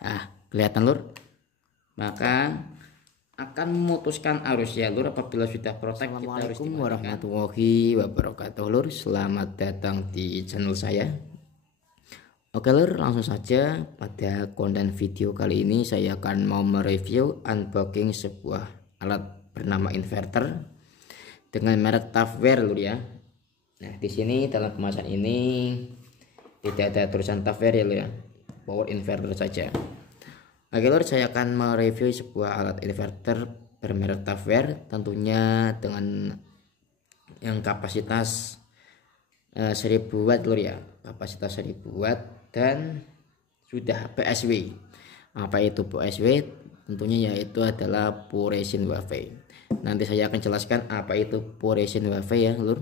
Nah, kelihatan lur, maka akan memutuskan arus ya lur apabila sudah protek. Assalamualaikum warahmatullahi wabarakatuh lur, selamat datang di channel saya. Oke lur, langsung saja pada konten video kali ini saya akan mau mereview unboxing sebuah alat bernama inverter dengan merek Tafware lur ya. Nah, di sini dalam kemasan ini tidak ada tulisan Tafware ya lur ya, power inverter saja. Oke lur, saya akan mereview sebuah alat inverter bermerek Tafware, tentunya dengan yang kapasitas 1000 watt lur ya, kapasitas 1000 watt dan sudah PSW. Apa itu PSW? Tentunya yaitu adalah Puresin WiFi. Nanti saya akan jelaskan apa itu Puresin WiFi ya lur.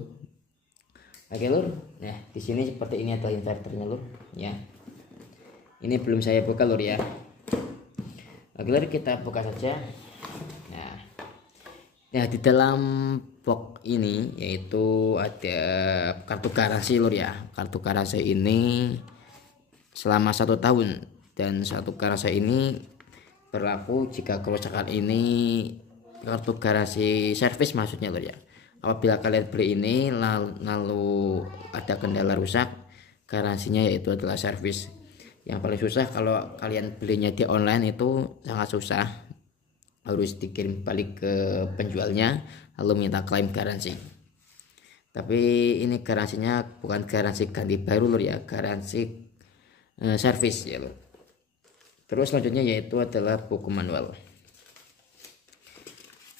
Oke lur, nah di sini seperti ini adalah inverternya lur ya. Ini belum saya buka lur ya. Oke lur, kita buka saja. Nah, di dalam box ini yaitu ada kartu garansi lur ya. Kartu garansi ini selama 1 tahun dan kartu garansi ini berlaku jika kerusakan ini kartu garansi servis maksudnya lur ya. Apabila kalian beli ini lalu ada kendala rusak, garansinya yaitu adalah servis. Yang paling susah kalau kalian belinya di online itu sangat susah, harus dikirim balik ke penjualnya lalu minta klaim garansi. Tapi ini garansinya bukan garansi ganti baru lur ya, garansi servis ya lur. Terus selanjutnya yaitu adalah buku manual.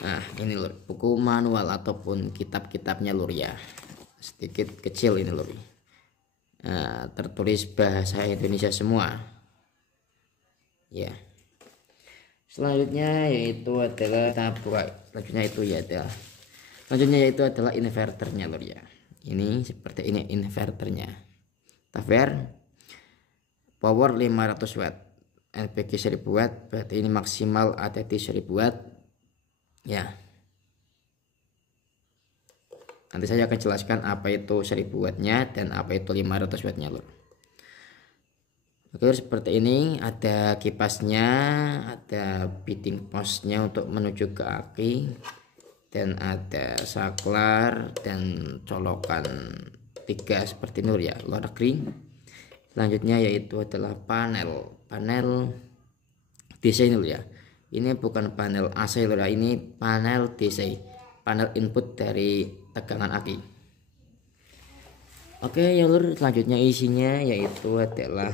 Nah ini lur, buku manual ataupun kitab-kitabnya lur ya, sedikit kecil ini lur. Tertulis bahasa Indonesia semua ya. Selanjutnya yaitu adalah selanjutnya yaitu adalah inverternya lur ya. Ini seperti ini inverternya Tafware power 500 watt LPG 1000 watt, berarti ini maksimal ada di 1000 watt ya. Nanti saya akan jelaskan apa itu 1000 wattnya dan apa itu 500 wattnya lur. Oke, seperti ini ada kipasnya, ada feeding postnya untuk menuju ke aki, dan ada saklar dan colokan 3 seperti ini lur ya, luar negeri. Selanjutnya yaitu adalah panel DC ini lur ya. Ini bukan panel AC lur ya, ini panel DC, panel input dari tegangan aki. Oke ya lur, selanjutnya isinya yaitu adalah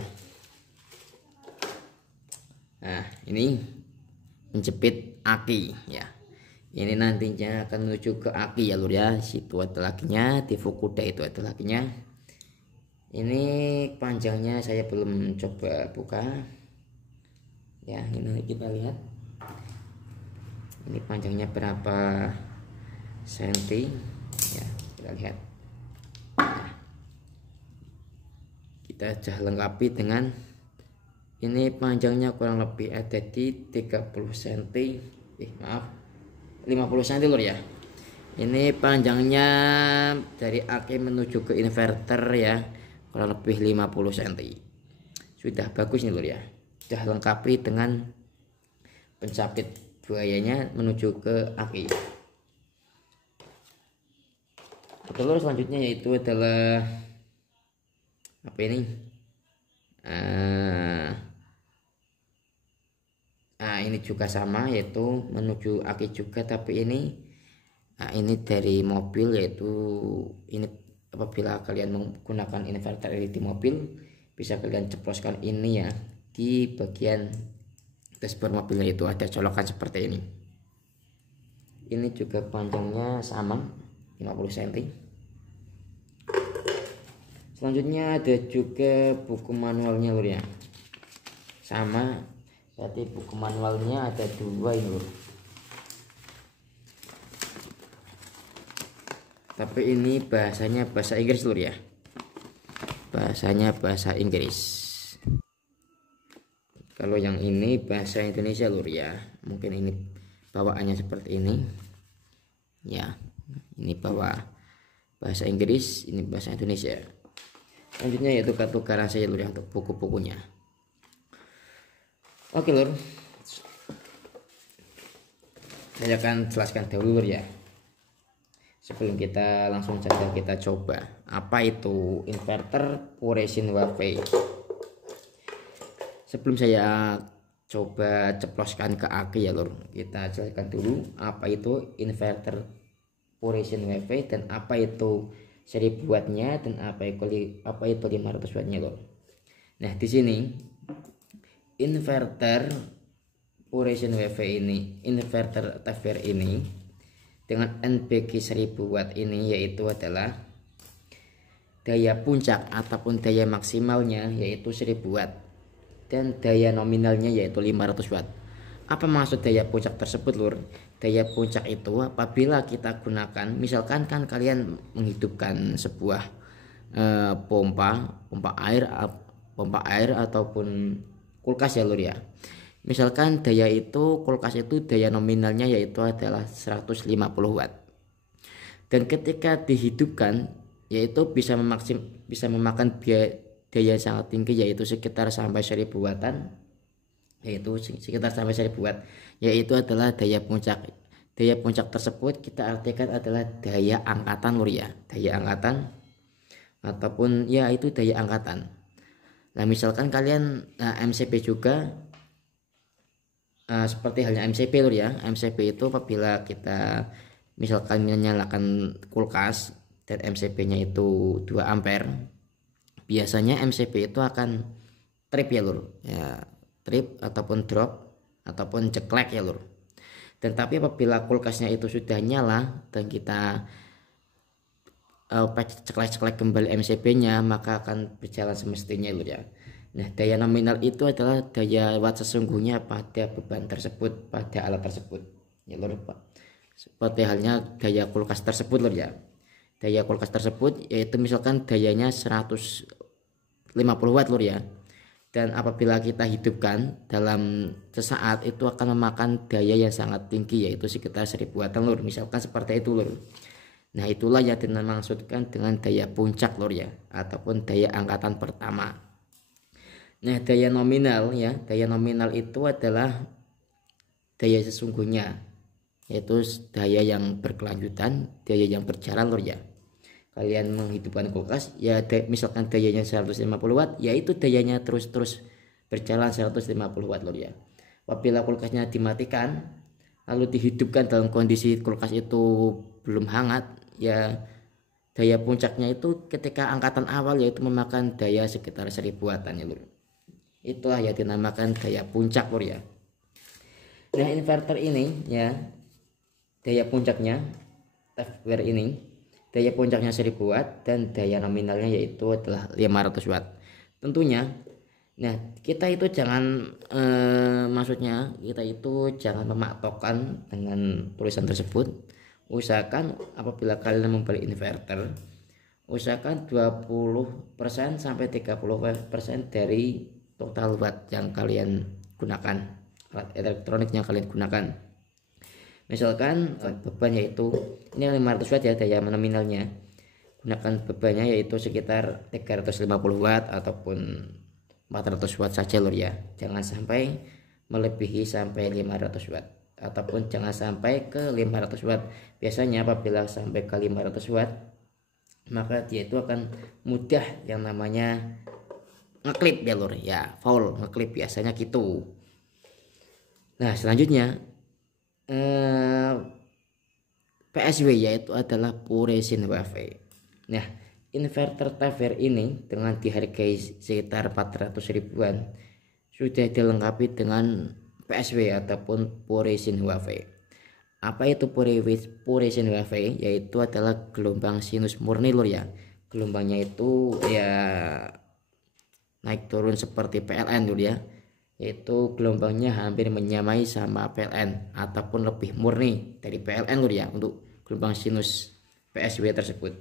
ini menjepit aki ya. Ini nantinya akan menuju ke aki ya lur ya. Situ ada lakinya, di Fukuda itu ada lakinya. Ini panjangnya saya belum coba buka ya. Ini kita lihat ini panjangnya berapa senti ya, kita lihat. Kita sudah lengkapi dengan ini panjangnya kurang lebih ada di 30 cm 50 cm lur ya. Ini panjangnya dari aki menuju ke inverter ya, kurang lebih 50 cm. Sudah bagus nih lur ya. Sudah lengkapi dengan pencapit buayanya menuju ke aki. Oke lur, selanjutnya yaitu adalah apa ini? Ini juga sama, yaitu menuju aki juga, tapi ini dari mobil, yaitu ini apabila kalian menggunakan inverter LED mobil bisa kalian ceploskan ini ya di bagian dashboard mobilnya, itu ada colokan seperti ini. Ini juga panjangnya sama 50 cm. Selanjutnya ada juga buku manualnya lur ya, sama. Berarti buku manualnya ada 2 ini lur. Tapi ini bahasanya bahasa Inggris lur ya. Bahasanya bahasa Inggris. Kalau yang ini bahasa Indonesia lur ya. Mungkin ini bawaannya seperti ini. Ya, ini bawa bahasa Inggris, ini bahasa Indonesia. Selanjutnya yaitu kartu garansi lur ya untuk buku-bukunya. Oke lur, saya akan jelaskan dahulu lur ya. Sebelum kita langsung saja kita coba apa itu inverter Puresin WaveI. Sebelum saya coba ceploskan ke aki ya lur, kita jelaskan dulu apa itu inverter Puresin WaveI dan apa itu seri buatnya dan apa itu 500 wattnya lur. Nah di sini inverter Puresin WaveI ini, inverter TVR ini dengan NBG 1000 watt ini yaitu adalah daya puncak ataupun daya maksimalnya yaitu 1000 watt dan daya nominalnya yaitu 500 watt. Apa maksud daya puncak tersebut lur? Daya puncak itu apabila kita gunakan, misalkan kan kalian menghidupkan sebuah pompa air ataupun kulkas ya lur ya. Misalkan daya itu kulkas itu daya nominalnya yaitu adalah 150 watt. Dan ketika dihidupkan yaitu bisa memakan daya sangat tinggi yaitu sekitar sampai 1000 wattan. Yaitu sekitar sampai 1000 watt. Yaitu adalah daya puncak. Daya puncak tersebut kita artikan adalah daya angkatan lur ya. Daya angkatan ataupun ya itu daya angkatan. Nah, misalkan kalian MCP juga seperti halnya MCP lur ya. MCP itu apabila kita misalkan menyalakan kulkas dan MCP-nya itu 2 ampere, biasanya MCP itu akan trip ya lur. Ya, trip ataupun drop ataupun ceklek ya lur. Dan tapi apabila kulkasnya itu sudah nyala dan kita ceklek kembali MCP-nya, maka akan berjalan semestinya lur ya. Nah, daya nominal itu adalah daya watt sesungguhnya pada beban tersebut, pada alat tersebut. Ya lur, Pak. Seperti halnya daya kulkas tersebut lur ya. Daya kulkas tersebut yaitu misalkan dayanya 150 watt lur ya. Dan apabila kita hidupkan dalam sesaat itu akan memakan daya yang sangat tinggi yaitu sekitar 1000 wattan lur. Misalkan seperti itu lur. Nah, itulah yang dimaksudkan dengan daya puncak lur ya, ataupun daya angkatan pertama. Nah, daya nominal ya, daya nominal itu adalah daya sesungguhnya, yaitu daya yang berkelanjutan, daya yang berjalan lur ya. Kalian menghidupkan kulkas ya, misalkan dayanya 150 watt, yaitu dayanya terus berjalan 150 watt lur ya. Apabila kulkasnya dimatikan lalu dihidupkan dalam kondisi kulkas itu belum hangat, ya daya puncaknya itu ketika angkatan awal yaitu memakan daya sekitar 1000 wattan ya lur. Itulah yang dinamakan daya puncak lur ya. Nah, inverter ini ya, daya puncaknya TVR ini, daya puncaknya 1000 watt dan daya nominalnya yaitu adalah 500 watt. Tentunya, nah kita itu jangan maksudnya kita itu jangan mematokkan dengan tulisan tersebut. Usahakan apabila kalian membeli inverter, usahakan 20% sampai 30% dari total watt yang kalian gunakan, alat elektronik yang kalian gunakan. Misalkan beban yaitu ini 500 watt ya daya nominalnya, gunakan bebannya yaitu sekitar 350 watt ataupun 400 watt saja lur ya. Jangan sampai melebihi sampai 500 watt ataupun jangan sampai ke 500 watt. Biasanya apabila sampai ke 500 watt maka dia itu akan mudah yang namanya ngeklip ya lur ya, foul ngeklip biasanya gitu. Nah, selanjutnya PSW yaitu adalah Puresin WaveI. Nah, inverter TVR ini dengan dihargai sekitar 400 ribuan sudah dilengkapi dengan PSW ataupun Puresin WaveI. Apa itu Puresin WaveI? Yaitu adalah gelombang sinus murni lur ya. Gelombangnya itu ya naik turun seperti PLN dulu ya, yaitu gelombangnya hampir menyamai sama PLN ataupun lebih murni dari PLN lur ya untuk gelombang sinus PSW tersebut.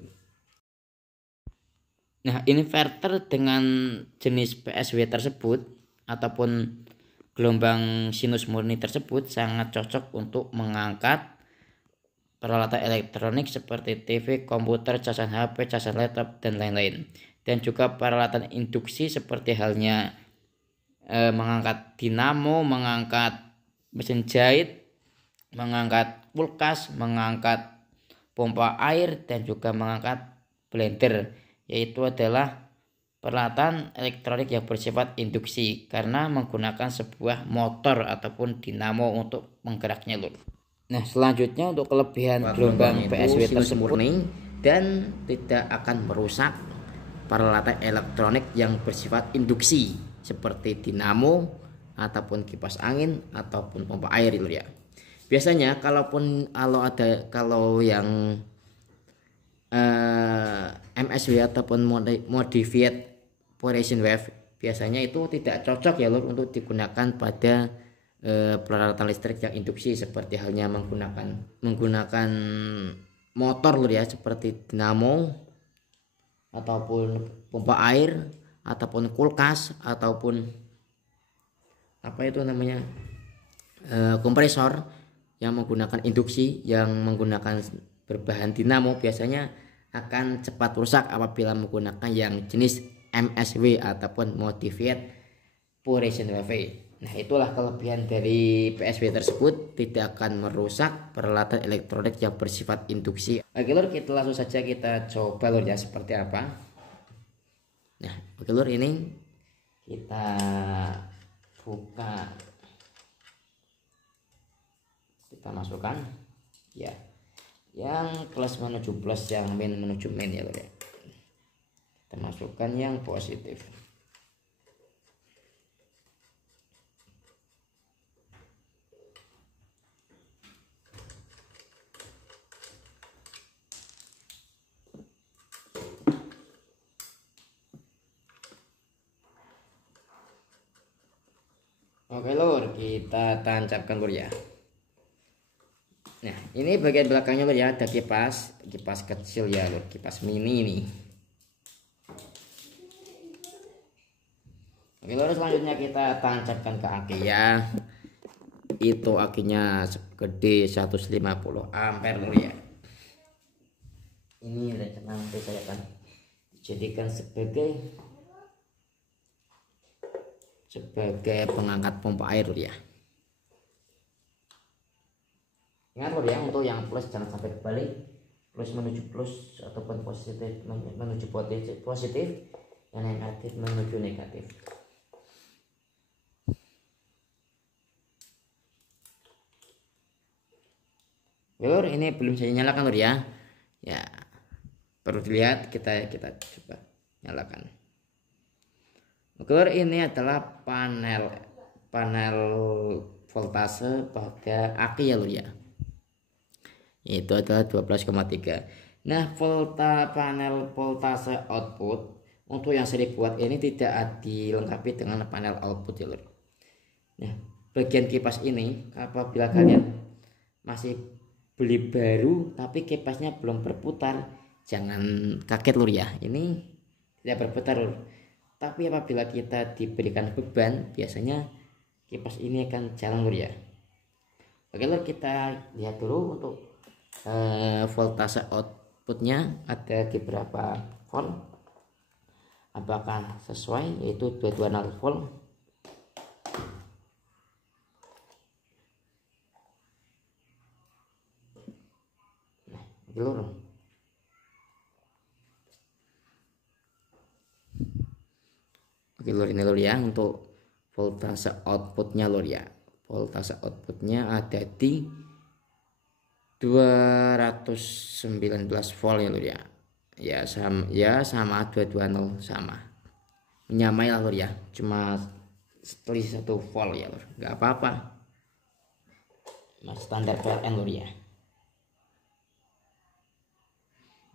Nah, inverter dengan jenis PSW tersebut ataupun gelombang sinus murni tersebut sangat cocok untuk mengangkat peralatan elektronik seperti TV, komputer, casan HP, casan laptop dan lain-lain. Dan juga peralatan induksi seperti halnya mengangkat dinamo, mengangkat mesin jahit, mengangkat kulkas, mengangkat pompa air, dan juga mengangkat blender, yaitu adalah peralatan elektronik yang bersifat induksi karena menggunakan sebuah motor ataupun dinamo untuk menggeraknya, lur. Nah, selanjutnya untuk kelebihan gelombang PSW tersebut murni dan tidak akan merusak peralatan elektronik yang bersifat induksi seperti dinamo ataupun kipas angin ataupun pompa air, lur ya. Biasanya kalau yang MSW ataupun modified Operation Wave biasanya itu tidak cocok ya, lur, untuk digunakan pada peralatan listrik yang induksi, seperti halnya menggunakan motor, lur ya, seperti dinamo ataupun pompa air ataupun kulkas ataupun apa itu namanya kompresor yang menggunakan induksi yang menggunakan berbahan dinamo biasanya akan cepat rusak apabila menggunakan yang jenis MSW ataupun modified Operation Wave. Nah, itulah kelebihan dari PSW tersebut, tidak akan merusak peralatan elektronik yang bersifat induksi. Oke, lur, kita langsung saja kita coba, lur ya, seperti apa. Nah, oke, lur, ini kita buka, kita masukkan ya yang plus menuju plus, yang min menuju min ya, lur ya. Kita masukkan yang positif. Oke, lur, kita tancapkan, lur ya. Nah, ini bagian belakangnya, lur ya, ada kipas kecil ya, lur, kipas mini ini. Oke, lur, selanjutnya kita tancapkan ke aki ya. Itu akinya segede 150 ampere, lur ya. Ini rencana nanti saya akan dijadikan sebagai pengangkat pompa air, lur ya. Ingat, lur ya, untuk yang plus jangan sampai kebalik, plus menuju plus ataupun positif menuju positif, yang negatif menuju negatif. Lur, ini belum saya nyalakan, lur ya. Ya, perlu dilihat, kita coba nyalakan. Oke, lur, ini adalah panel voltase pada aki ya, lur ya. Itu adalah 12,3. Nah, panel voltase output untuk yang 1000 watt ini tidak dilengkapi dengan panel output ya, lur. Nah, bagian kipas ini apabila kalian masih beli baru tapi kipasnya belum berputar, jangan kaget, lur ya. Ini tidak berputar, lur. Tapi apabila kita diberikan beban, biasanya kipas ini akan jalan, lur ya. Oke, lur, kita lihat dulu untuk voltase outputnya ada di berapa volt, apakah sesuai, yaitu 220 volt. Nah, lur, oke, lur, ini, lur ya, untuk voltase outputnya, lur ya. Voltase outputnya ada di 219 volt ya, lur ya. Sama 220 sama. Menyamai lah, lur ya. Cuma selisih 1 volt ya, lur. Enggak apa-apa. Mas standar PLN, lur ya.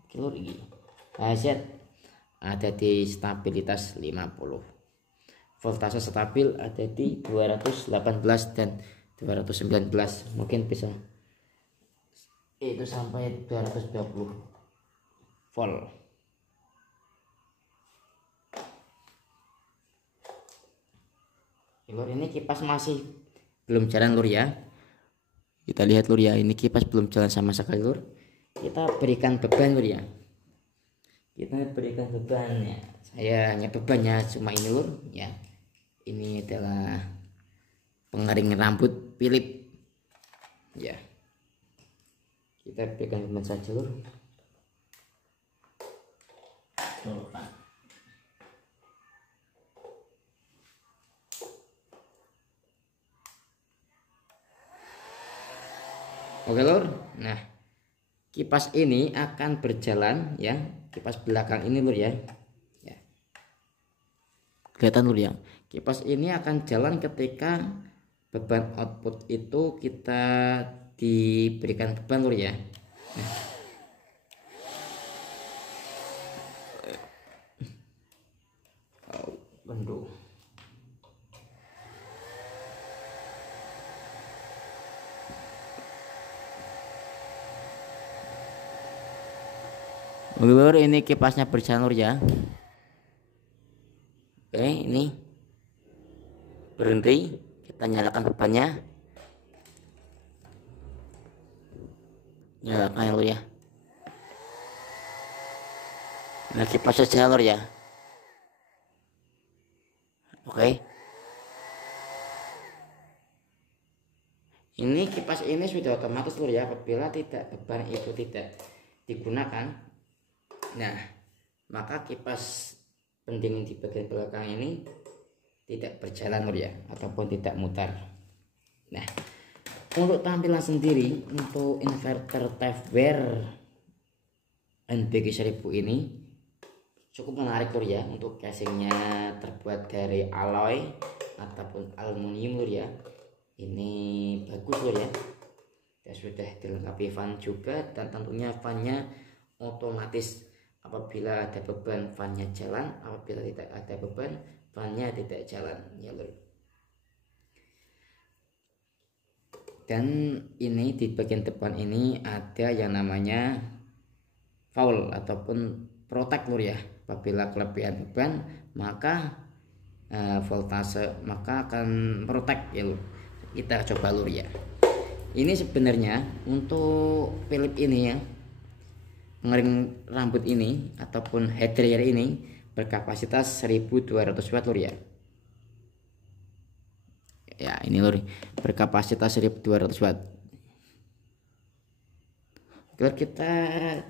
Oke, lur, ini. Hasil ada di stabilitas 50. Voltase stabil ada di 218 dan 219, mungkin bisa itu sampai 220 volt. Lur, ini kipas masih belum jalan, lur ya. Kita lihat, lur ya, ini kipas belum jalan sama sekali, lur. Kita berikan beban, lur ya. Kita berikan beban ya. Saya hanya bebannya cuma ini, lur ya. ini adalah pengering rambut Philips ya. Kita berikan beban saja lur. Oke lur, nah kipas ini akan berjalan ya, kipas belakang ini lur ya. Kelihatan lur ya, kipas ini akan jalan ketika beban output itu kita diberikan beban lur ya. Nah. Bendu. Lur, ini kipasnya berjalan lur ya. Oke, ini berhenti, kita nyalakan bebannya. Nyalakan lur ya. Nah, kipasnya jalan lur ya. Oke. Ini kipas ini sudah otomatis lur ya, apabila beban itu tidak digunakan. Nah, maka kipas pendingin di bagian belakang ini tidak berjalan lur ya, ataupun tidak mutar. Nah, untuk tampilan sendiri untuk inverter Tefware NBG 1000 ini cukup menarik lur ya. Untuk casingnya terbuat dari alloy ataupun aluminium lur ya. Ini bagus lur ya. Ya sudah dilengkapi fan juga, dan tentunya fannya otomatis. Apabila ada beban fannya jalan, apabila tidak ada beban fannya tidak jalan ya lur. Dan ini di bagian depan ini ada yang namanya foul ataupun protect lur ya. Apabila kelebihan beban maka voltase maka akan protect ya lur. Kita coba lur ya. Ini sebenarnya untuk Philips ini ya, pengering rambut ini ataupun head dryer ini berkapasitas 1200 watt lur ya. Ya ini lur, berkapasitas 1200 watt. Oke, kita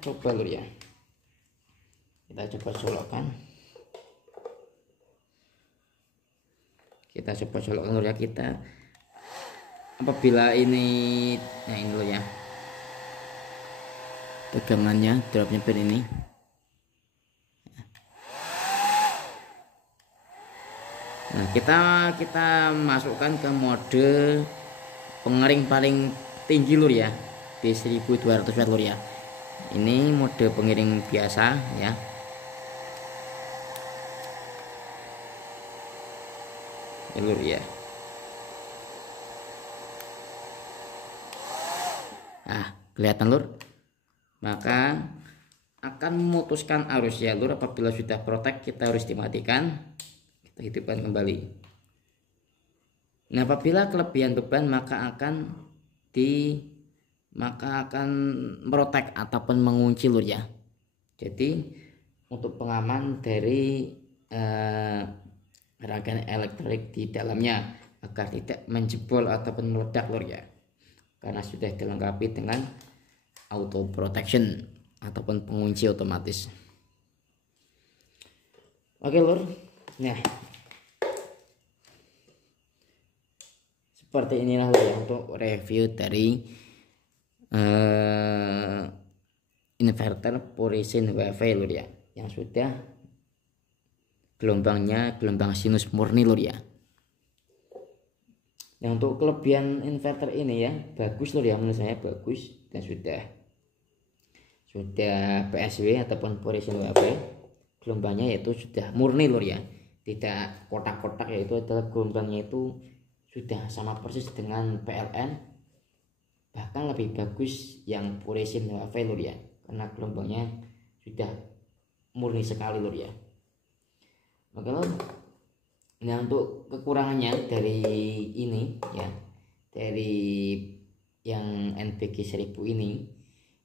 coba lur ya. Kita coba colokkan. Kita coba colokkan lur ya. Kita apabila ini, nah ini lur ya, tegangannya dropnya pen ini. Nah, kita masukkan ke mode pengering paling tinggi lur ya, di 1200 watt lur ya. Ini mode pengiring biasa ya. Ya lur ya. Nah, kelihatan lur. Maka akan memutuskan arus ya lur. Apabila sudah protect kita harus dimatikan, kita hidupkan kembali. Nah, apabila kelebihan beban maka akan protect ataupun mengunci lur ya. Jadi untuk pengaman dari rangkaian elektrik di dalamnya agar tidak menjebol ataupun meledak lur ya, karena sudah dilengkapi dengan auto protection ataupun pengunci otomatis. Oke lur, nah seperti inilah lur ya untuk review dari inverter Purisin WV lur ya, yang sudah gelombang sinus murni lur ya. Nah, untuk kelebihan inverter ini ya bagus lur ya, menurut saya bagus, dan sudah PSW ataupun Purisin WV, gelombangnya yaitu sudah murni lur ya, tidak kotak-kotak, yaitu adalah gelombangnya itu sudah sama persis dengan PLN, bahkan lebih bagus yang Purisin WV lur ya, karena gelombangnya sudah murni sekali lur ya. Oke lur. Nah, untuk kekurangannya dari ini ya, dari yang NBG 1000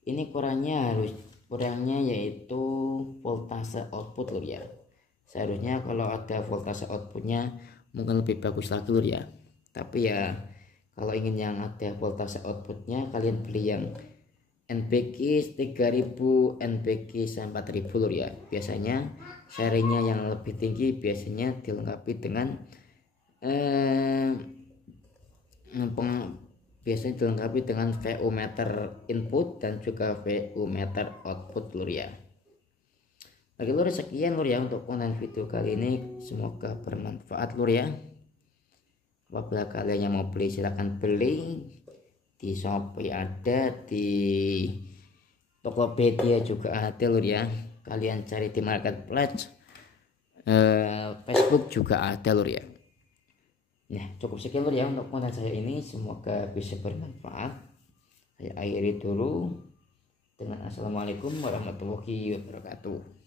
ini kurangnya yaitu voltase output lur ya. Seharusnya kalau ada voltase outputnya mungkin lebih bagus lagi lur ya. Tapi ya kalau ingin yang ada voltase outputnya, kalian beli yang NPK 3000, NPK 4000 lur ya. Biasanya serinya yang lebih tinggi biasanya dilengkapi dengan biasanya dilengkapi dengan VO meter input dan juga VO meter output lur ya. Oke lur, sekian lur ya untuk konten video kali ini, semoga bermanfaat lur ya. Apabila kalian yang mau beli silahkan beli, di Shopee ada, di Tokopedia juga ada lur ya. Kalian cari di marketplace, Facebook juga ada lur ya. Nah cukup sekian lur ya untuk konten saya ini, semoga bisa bermanfaat. Saya akhiri dulu dengan assalamualaikum warahmatullahi wabarakatuh.